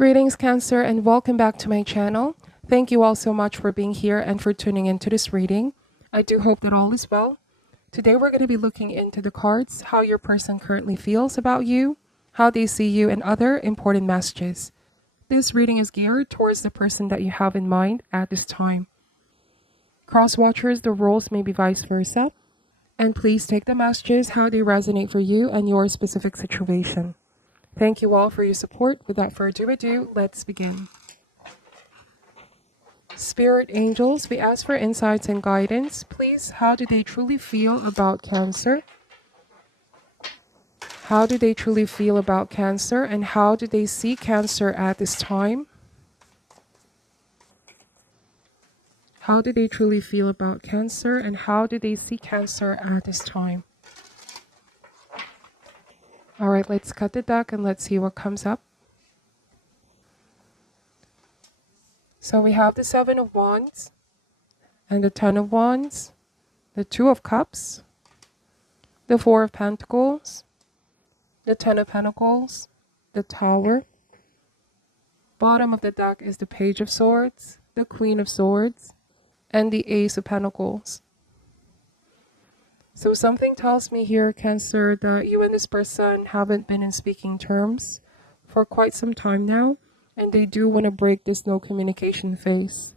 Greetings, Cancer, and welcome back to my channel. Thank you all so much for being here and for tuning into this reading. I do hope that all is well. Today we're going to be looking into the cards, how your person currently feels about you, how they see you, and other important messages. This reading is geared towards the person that you have in mind at this time. Cross-watchers, the roles may be vice versa. And please take the messages how they resonate for you and your specific situation. Thank you all for your support. Without further ado, let's begin. Spirit angels, we ask for insights and guidance. Please, how do they truly feel about Cancer? How do they truly feel about Cancer, and how do they see Cancer at this time? How do they truly feel about Cancer, and how do they see Cancer at this time? All right, let's cut the deck and let's see what comes up. So we have the Seven of Wands and the Ten of Wands, the Two of Cups, the Four of Pentacles, the Ten of Pentacles, the Tower. Bottom of the deck is the Page of Swords, the Queen of Swords, and the Ace of Pentacles. So something tells me here, Cancer, that you and this person haven't been in speaking terms for quite some time now, and they do want to break this no communication phase.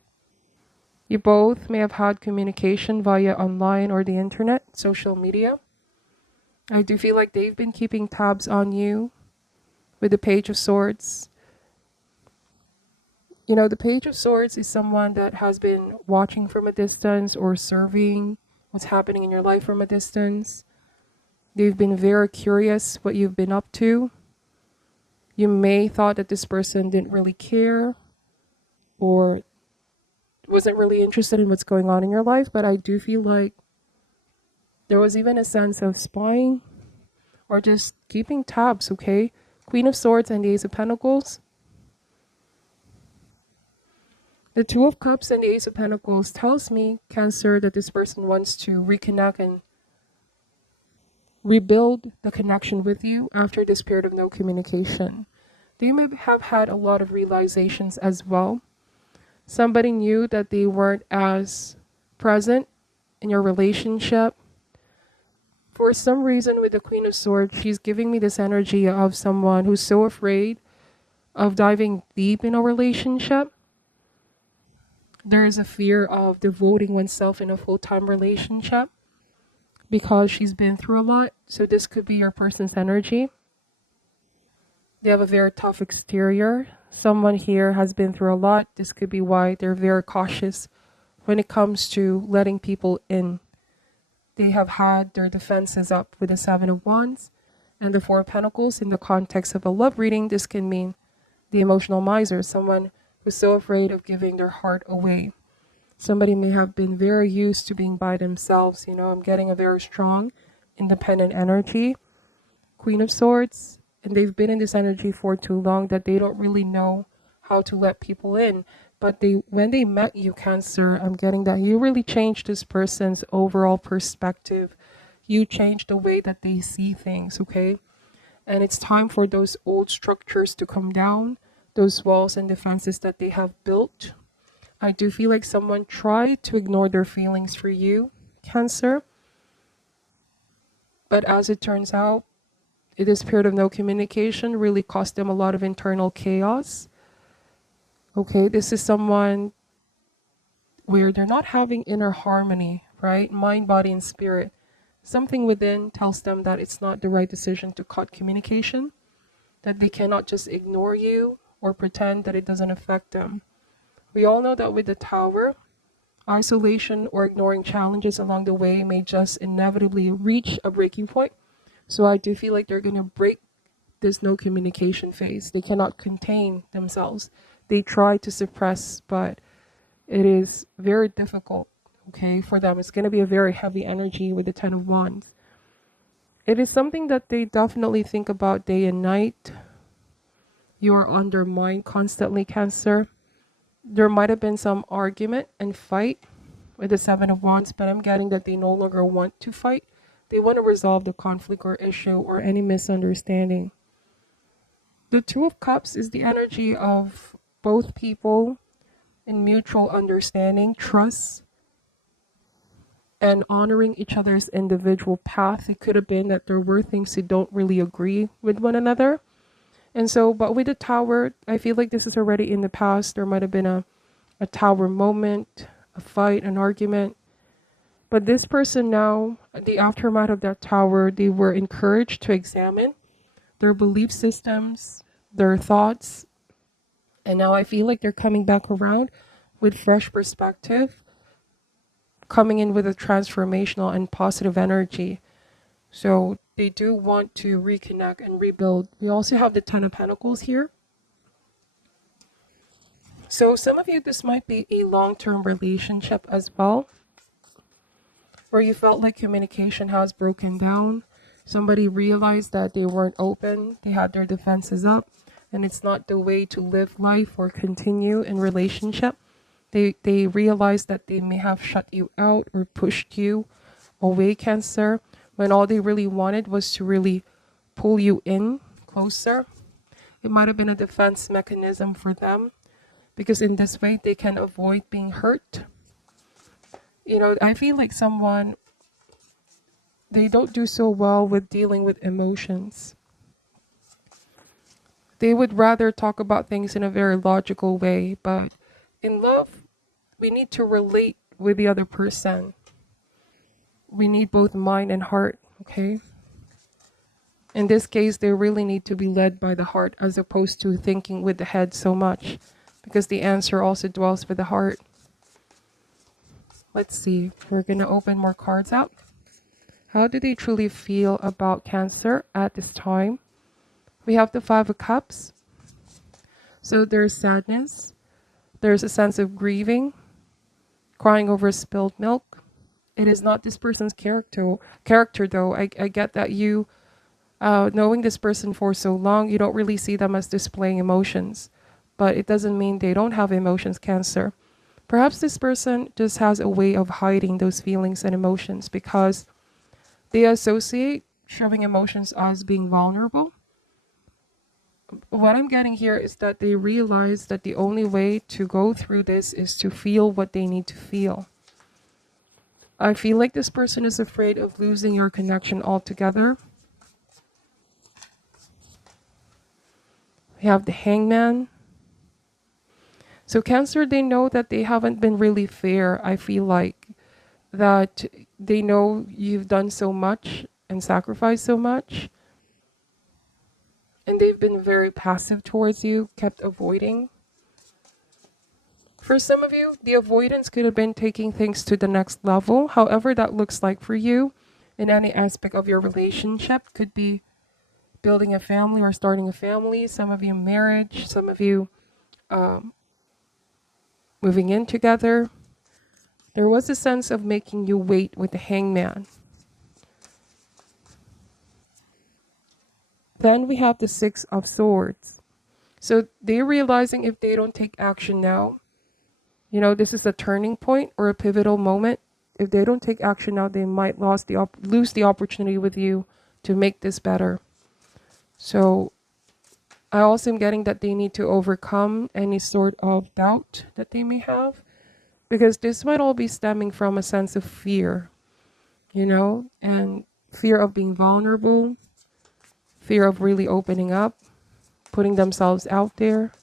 You both may have had communication via online or the internet, social media. I do feel like they've been keeping tabs on you with the Page of Swords. You know, the Page of Swords is someone that has been watching from a distance or serving what's happening in your life from a distance. They've been very curious what you've been up to. You may thought that this person didn't really care or wasn't really interested in what's going on in your life, but I do feel like there was even a sense of spying or just keeping tabs, okay? Queen of Swords and the Ace of Pentacles. The Two of Cups and the Ace of Pentacles tells me, Cancer, that this person wants to reconnect and rebuild the connection with you after this period of no communication. They may have had a lot of realizations as well. Somebody knew that they weren't as present in your relationship. For some reason with the Queen of Swords, she's giving me this energy of someone who's so afraid of diving deep in a relationship. There is a fear of devoting oneself in a full-time relationship because she's been through a lot. So this could be your person's energy. They have a very tough exterior. Someone here has been through a lot. This could be why they're very cautious when it comes to letting people in. They have had their defenses up with the Seven of Wands and the Four of Pentacles. In the context of a love reading, this can mean the emotional miser, someone who's so afraid of giving their heart away. Somebody may have been very used to being by themselves. You know, I'm getting a very strong, independent energy. Queen of Swords, and they've been in this energy for too long that they don't really know how to let people in. But when they met you, Cancer, I'm getting that you really changed this person's overall perspective. You changed the way that they see things, okay? And it's time for those old structures to come down, those walls and defenses that they have built. I do feel like someone tried to ignore their feelings for you, Cancer. But as it turns out, this period of no communication really cost them a lot of internal chaos. Okay, this is someone where they're not having inner harmony, right? Mind, body, and spirit. Something within tells them that it's not the right decision to cut communication, that they cannot just ignore you or pretend that it doesn't affect them. We all know that with the Tower, isolation or ignoring challenges along the way may just inevitably reach a breaking point. So I do feel like they're going to break this no communication phase. They cannot contain themselves. They try to suppress, but it is very difficult, okay, for them. It's going to be a very heavy energy with the Ten of Wands. It is something that they definitely think about day and night. You are on their mind constantly, Cancer. There might have been some argument and fight with the Seven of Wands, but I'm getting that they no longer want to fight. They want to resolve the conflict or issue or any misunderstanding. The Two of Cups is the energy of both people in mutual understanding, trust, and honoring each other's individual path. It could have been that there were things you don't really agree with one another. And so, but with the Tower, I feel like this is already in the past. There might have been a Tower moment, a fight, an argument. But this person now, the aftermath of that Tower, they were encouraged to examine their belief systems, their thoughts. And now I feel like they're coming back around with fresh perspective, coming in with a transformational and positive energy. So they do want to reconnect and rebuild. We also have the Ten of Pentacles here. So some of you, this might be a long-term relationship as well, where you felt like communication has broken down. Somebody realized that they weren't open, they had their defenses up, and it's not the way to live life or continue in relationship. They realized that they may have shut you out or pushed you away, Cancer, when all they really wanted was to really pull you in closer. It might have been a defense mechanism for them, because in this way they can avoid being hurt. You know, I feel like someone, they don't do so well with dealing with emotions. They would rather talk about things in a very logical way, but in love, we need to relate with the other person. We need both mind and heart, okay? In this case, they really need to be led by the heart as opposed to thinking with the head so much, because the answer also dwells with the heart. Let's see, we're going to open more cards out. How do they truly feel about Cancer at this time? We have the Five of Cups. So there's sadness. There's a sense of grieving, crying over spilled milk. It is not this person's character though. I get that you, knowing this person for so long, you don't really see them as displaying emotions. But it doesn't mean they don't have emotions, Cancer. Perhaps this person just has a way of hiding those feelings and emotions because they associate showing emotions as being vulnerable. What I'm getting here is that they realize that the only way to go through this is to feel what they need to feel. I feel like this person is afraid of losing your connection altogether. We have the Hangman. So Cancer, they know that they haven't been really fair. I feel like that they know you've done so much and sacrificed so much. And they've been very passive towards you, kept avoiding. For some of you, the avoidance could have been taking things to the next level. However that looks like for you in any aspect of your relationship. Could be building a family or starting a family. Some of you marriage. Some of you moving in together. There was a sense of making you wait with the Hangman. Then we have the Six of Swords. So they're realizing if they don't take action now, you know, this is a turning point or a pivotal moment. If they don't take action now, they might lose the opportunity with you to make this better. So I also am getting that they need to overcome any sort of doubt that they may have, because this might all be stemming from a sense of fear, you know, and fear of being vulnerable, fear of really opening up, putting themselves out there.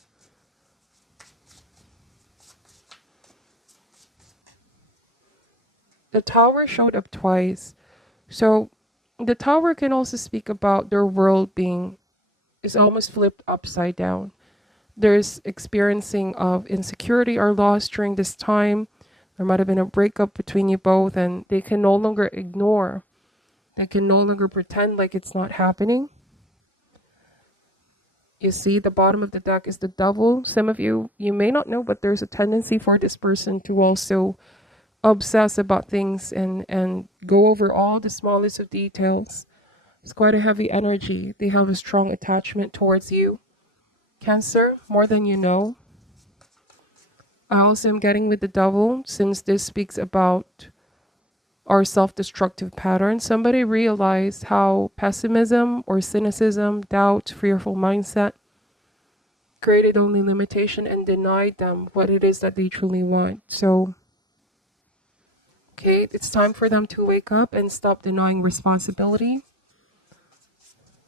The Tower showed up twice. So the Tower can also speak about their world being is almost flipped upside down. There's experiencing of insecurity or loss during this time. There might have been a breakup between you both and they can no longer ignore. They can no longer pretend like it's not happening. You see, the bottom of the deck is the Devil. Some of you may not know, but there's a tendency for this person to also obsess about things and go over all the smallest of details. It's quite a heavy energy. They have a strong attachment towards you. Cancer, more than you know. I also am getting with the Devil, since this speaks about our self-destructive pattern. Somebody realized how pessimism or cynicism, doubt, fearful mindset created only limitation and denied them what it is that they truly want. So, okay, it's time for them to wake up and stop denying responsibility,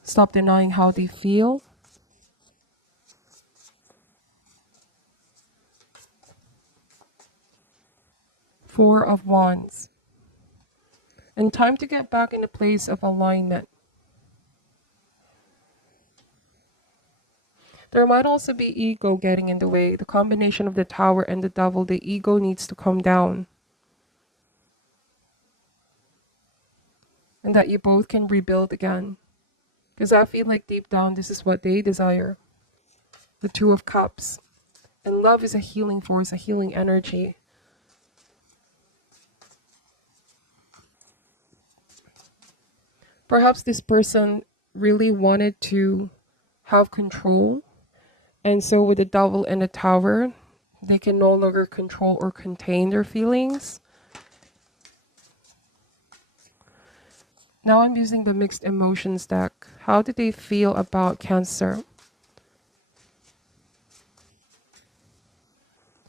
stop denying how they feel. Four of Wands. And time to get back in a place of alignment. There might also be ego getting in the way. The combination of the Tower and the Devil, the ego needs to come down. And that you both can rebuild again. Because I feel like deep down, this is what they desire. The Two of Cups. And love is a healing force, a healing energy. Perhaps this person really wanted to have control. And so with the Devil and the Tower, they can no longer control or contain their feelings. Now I'm using the mixed emotions deck. How do they feel about Cancer?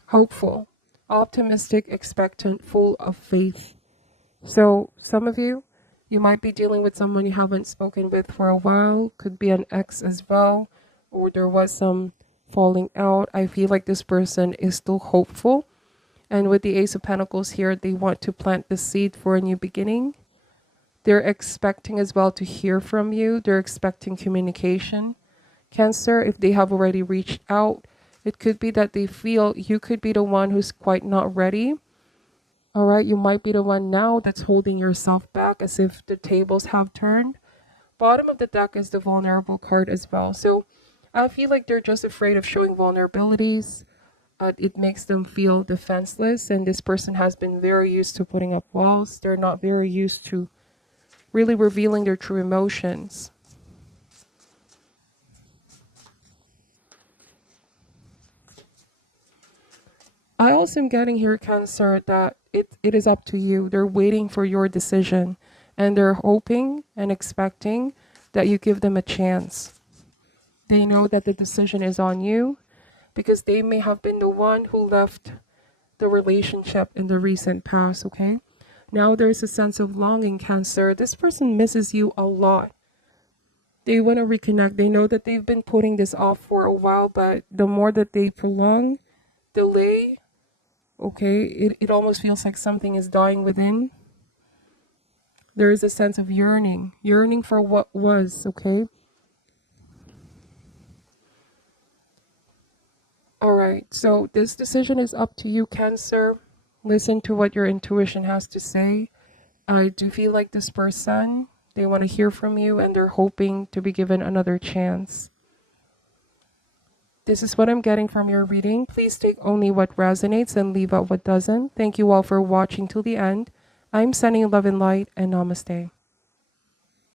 Hopeful, optimistic, expectant, full of faith. So some of you, you might be dealing with someone you haven't spoken with for a while. Could be an ex as well, or there was some falling out. I feel like this person is still hopeful. And with the Ace of Pentacles here, they want to plant the seed for a new beginning. They're expecting as well to hear from you. They're expecting communication. Cancer, if they have already reached out, it could be that they feel you could be the one who's quite not ready. All right, you might be the one now that's holding yourself back as if the tables have turned. Bottom of the deck is the vulnerable card as well. So I feel like they're just afraid of showing vulnerabilities. It makes them feel defenseless. And this person has been very used to putting up walls. They're not very used to really revealing their true emotions. I also am getting here, Cancer, that it is up to you. They're waiting for your decision. And they're hoping and expecting that you give them a chance. They know that the decision is on you because they may have been the one who left the relationship in the recent past, okay? Now there's a sense of longing, Cancer. This person misses you a lot. They want to reconnect. They know that they've been putting this off for a while, but the more that they prolong, delay, okay, it almost feels like something is dying within. There is a sense of yearning for what was, okay? All right, so this decision is up to you, Cancer. Listen to what your intuition has to say. I do feel like this person, they want to hear from you and they're hoping to be given another chance. This is what I'm getting from your reading. Please take only what resonates and leave out what doesn't. Thank you all for watching till the end. I'm sending love and light, and namaste.